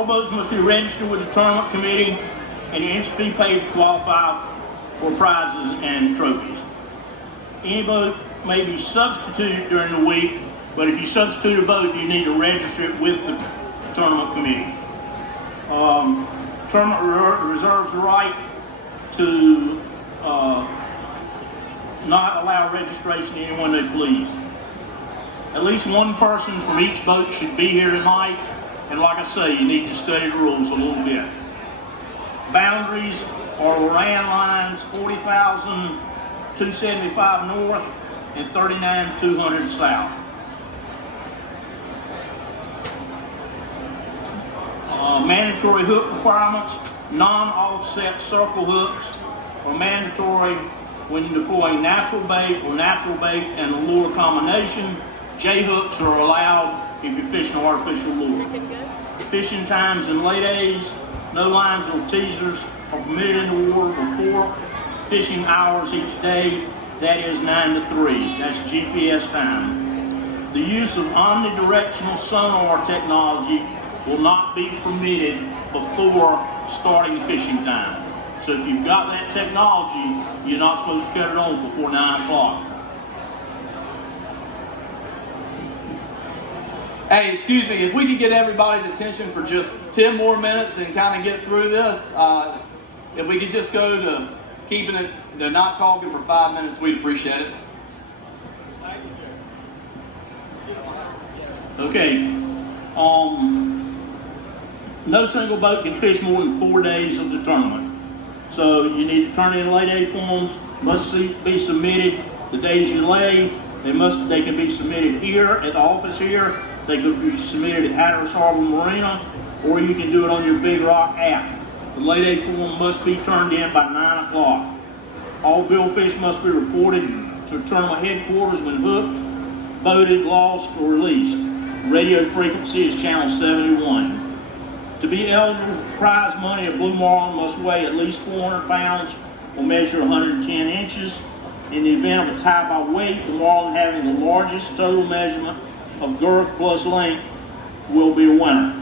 All boats must be registered with the tournament committee, and the entry fee paid to qualify for prizes and trophies. Any boat may be substituted during the week, but if you substitute a boat, you need to register it with the tournament committee. Tournament reserves the right to not allow registration to anyone they please. At least one person from each boat should be here tonight, and like I say, you need to study the rules a little bit. Boundaries are Loran lines 40,275 north and 39,200 south. Mandatory hook requirements: non-offset circle hooks are mandatory when deploying natural bait or natural bait and a lure combination. J-hooks are allowed if you're fishing an artificial lure. Fishing times and lay days: no lines or teasers are permitted in the water before fishing hours each day, that is 9 to 3, that's GPS time. The use of omnidirectional sonar technology will not be permitted before starting the fishing time. So if you've got that technology, you're not supposed to cut it on before 9 o'clock. Hey, excuse me, if we could get everybody's attention for just 10 more minutes and kind of get through this, if we could just go to keeping it, to not talking for 5 minutes, we'd appreciate it. Okay. No single boat can fish more than 4 days of the tournament. So you need to turn in lay day forms, must be submitted the days you lay. They can be submitted here at the office here. They could be submitted at Hatteras Harbor Marina, or you can do it on your Big Rock app. The lay day form must be turned in by 9 o'clock. All billfish must be reported to tournament headquarters when hooked, boated, lost, or released. Radio frequency is channel 71. To be eligible for prize money, a blue marlin must weigh at least 400 pounds or measure 110 inches. In the event of a tie by weight, the marlin having the largest total measurement of girth plus length will be a winner.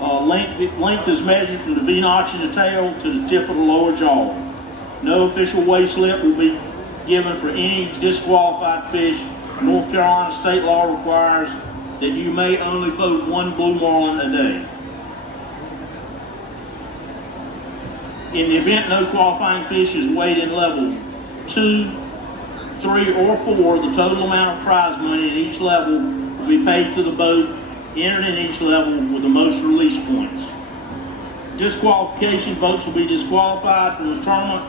Length is measured from the V-notch in the tail to the tip of the lower jaw. No official weigh slip will be given for any disqualified fish. North Carolina state law requires that you may only boat one blue marlin a day. In the event no qualifying fish is weighed in level 2, 3, or 4, the total amount of prize money at each level will be paid to the boat entered in each level with the most release points. Disqualification: boats will be disqualified from the tournament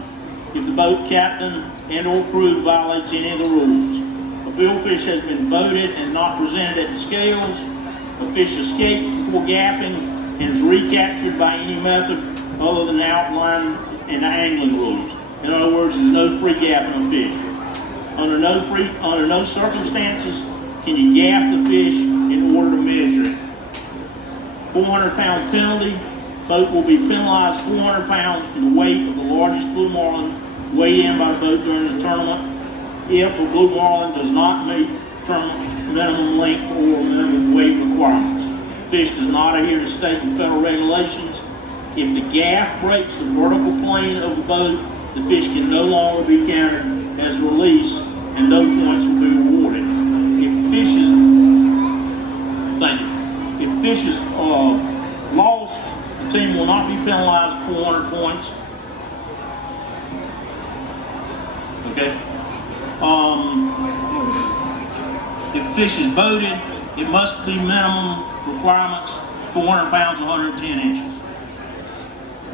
if the boat captain and or crew violates any of the rules. A billfish has been boated and not presented at the scales. A fish escapes before gaffing and is recaptured by any method other than outlined in the angling rules. In other words, there's no free gaffing of fish. Under no circumstances can you gaff the fish in order to measure it. 400-pound penalty: boat will be penalized 400 pounds for the weight of the largest blue marlin weighed in by the boat during the tournament if a blue marlin does not meet tournament minimum length or minimum weight requirements. Fish does not adhere to state and federal regulations. If the gaff breaks the vertical plane of the boat, the fish can no longer be counted as release and no points will be awarded. If fish is lost, the team will not be penalized 400 points. Okay. If fish is boated, it must be minimum requirements 400 pounds, 110 inches.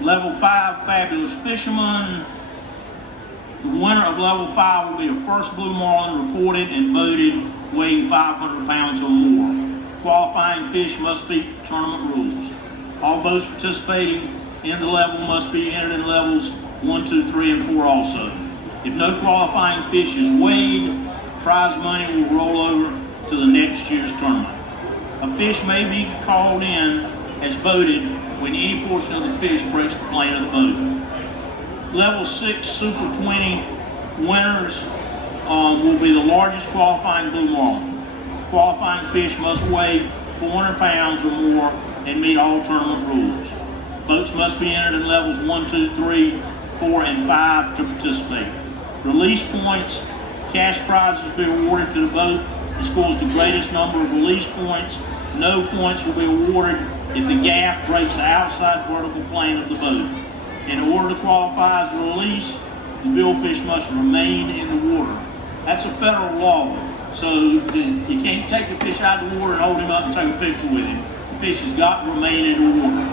Level 5 fabulous fisherman. The winner of level 5 will be the first blue marlin reported and boated weighing 500 pounds or more. Qualifying fish must beat tournament rules. All boats participating in the level must be entered in levels 1, 2, 3, and 4 also. If no qualifying fish is weighed, prize money will roll over to the next year's tournament. A fish may be called in as boated when any portion of the fish breaks the plane of the boat. Level 6 Super 20 winners will be the largest qualifying blue marlin. Qualifying fish must weigh 400 pounds or more and meet all tournament rules. Boats must be entered in levels 1, 2, 3, 4, and 5 to participate. Release points, cash prizes will be awarded to the boat that scores the greatest number of release points. No points will be awarded if the gaff breaks the outside vertical plane of the boat. In order to qualify as a release, the billfish must remain in the water. That's a federal law, so you can't take the fish out of the water and hold him up and take a picture with him. The fish has got to remain in the water.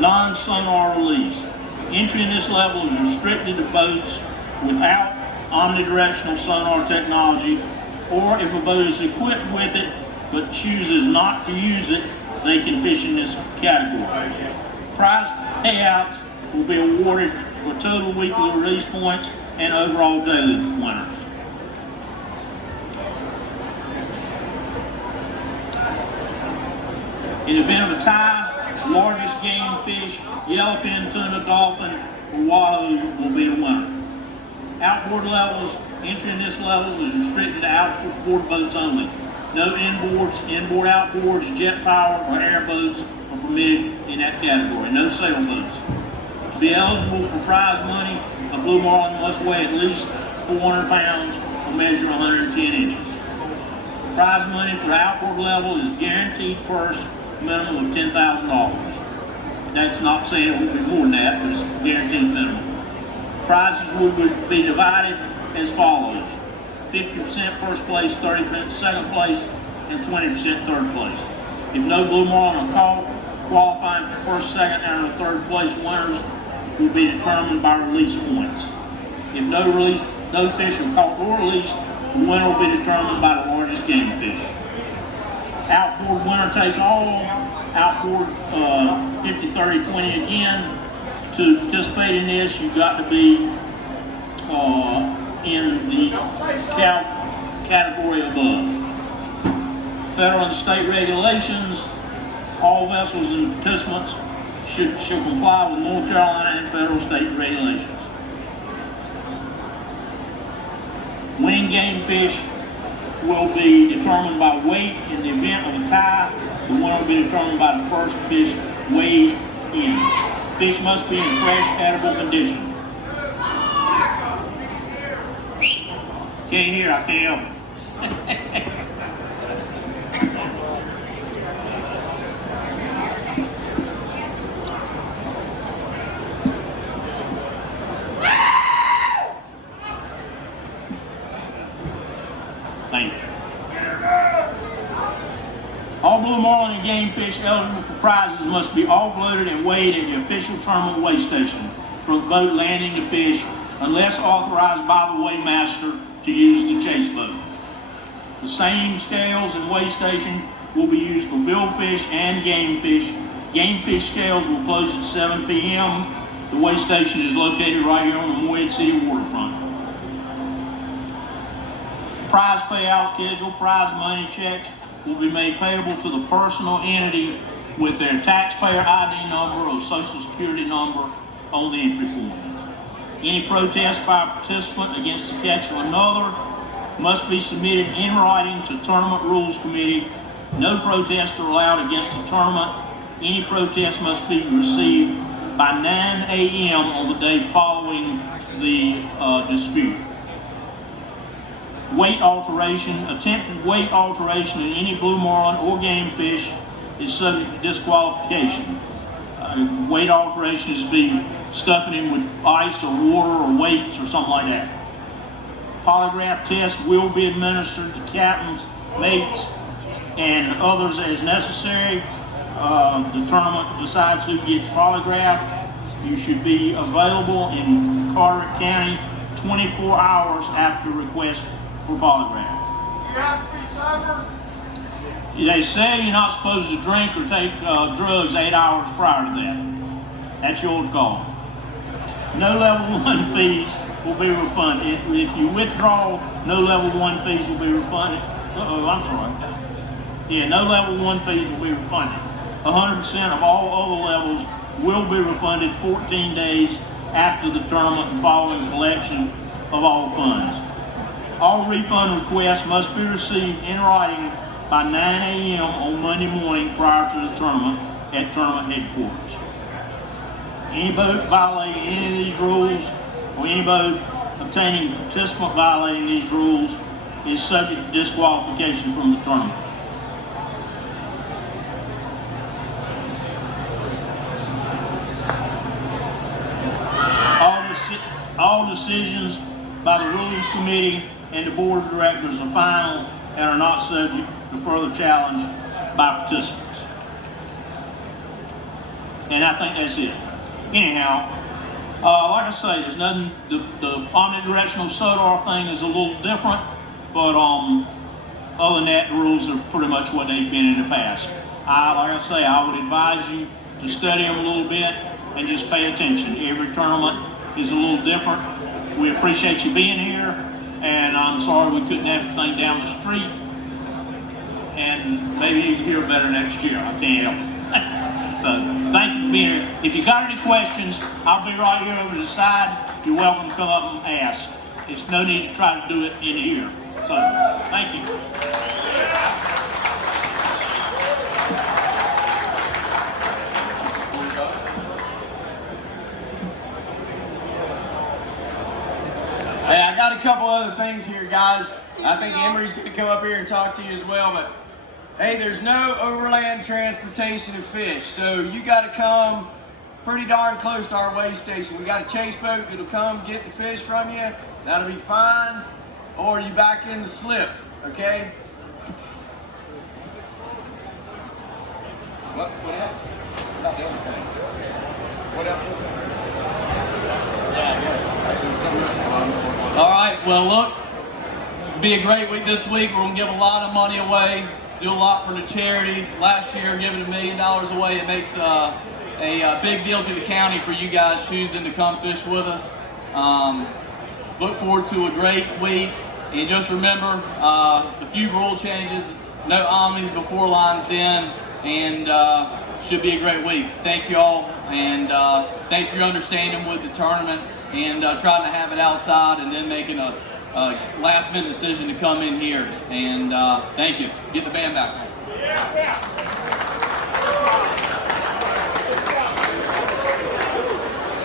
Non-sonar release. Entry in this level is restricted to boats without omnidirectional sonar technology, or if a boat is equipped with it but chooses not to use it, they can fish in this category. Prize payouts will be awarded for total weekly release points and overall daily winners. In the event of a tie, largest game fish, yellowfin, tuna, dolphin, or wahoo will be the winner. Outboard levels. Entry in this level is restricted to outboard boats only. No inboards, inboard, outboards, jet power, or airboats are permitted in that category. No sailboats. To be eligible for prize money, a blue marlin must weigh at least 400 pounds or measure 110 inches. Prize money for outboard level is guaranteed purse minimum of $10,000. That's not saying it will be more than that, but it's guaranteed minimum. Prizes will be divided as follows: 50% first place, 30% second place, and 20% third place. If no blue marlin are caught, qualifying for first, second, and third place winners will be determined by release points. If no fish are caught or released, the winner will be determined by the largest game fish. Outboard winner take all. Outboard 50, 30, 20 again. To participate in this, you've got to be in the category above. Federal and state regulations. All vessels and participants should comply with North Carolina and federal state regulations. Winning game fish will be determined by weight. In the event of a tie, the winner will be determined by the first fish weighed in. Fish must be in fresh, edible condition. Can't hear, I can't help it. Thank you. All blue marlin and game fish eligible for prizes must be offloaded and weighed at the official tournament weigh station from the boat landing the fish, unless authorized by the weighmaster to use the chase boat. The same scales and weigh station will be used for billfish and game fish. Game fish scales will close at 7 p.m. The weigh station is located right here on the Morehead City waterfront. Prize payout schedule. Prize money checks will be made payable to the personal entity with their taxpayer ID number or social security number on the entry form. Any protest by a participant against the catch of another must be submitted in writing to Tournament Rules Committee. No protests are allowed against the tournament. Any protest must be received by 9 a.m. on the day following the dispute. Weight alteration. Attempted weight alteration in any blue marlin or game fish is subject to disqualification. Weight alteration is being stuffing him with ice or water or weights or something like that. Polygraph tests will be administered to captains, mates, and others as necessary. The tournament decides who gets polygraphed. You should be available in Carteret County 24 hours after request for polygraph. You have to be sober? They say you're not supposed to drink or take drugs 8 hours prior to that. That's your call. No level 1 fees will be refunded. If you withdraw, no level 1 fees will be refunded. I'm sorry. Yeah, no level 1 fees will be refunded. 100% of all other levels will be refunded 14 days after the tournament and following collection of all funds. All refund requests must be received in writing by 9 a.m. on Monday morning prior to the tournament at tournament headquarters. Any boat violating any of these rules or any boat obtaining participant violating these rules is subject to disqualification from the tournament. All decisions by the Rules Committee and the Board of Directors are final and are not subject to further challenge by participants. And I think that's it. Anyhow, like I say, there's nothing, the omnidirectional Sonar thing is a little different, but other than that, the rules are pretty much what they've been in the past. Like I say, I would advise you to study them a little bit and just pay attention. Every tournament is a little different. We appreciate you being here, and I'm sorry we couldn't have everything down the street, and maybe you can hear better next year. I can't help it. So thank you for being here. If you got any questions, I'll be right here over the side. You're welcome to come up and ask. There's no need to try to do it in here. So thank you. Hey, I got a couple other things here, guys. I think Emery's going to come up here and talk to you as well, but hey, there's no overland transportation of fish, so you got to come pretty darn close to our weigh station. We got a chase boat that'll come get the fish from you. That'll be fine, or you back in the slip, okay? What else? Not the only thing. What else was it? All right, well, look, it'll be a great week this week. We're going to give a lot of money away, do a lot for the charities. Last year, giving $1 million away, it makes a big deal to the county for you guys choosing to come fish with us. Look forward to a great week. And just remember, the few rule changes, no omnis before lines in, and should be a great week. Thank you all, and thanks for your understanding with the tournament and trying to have it outside and then making a last minute decision to come in here. And thank you. Get the band back.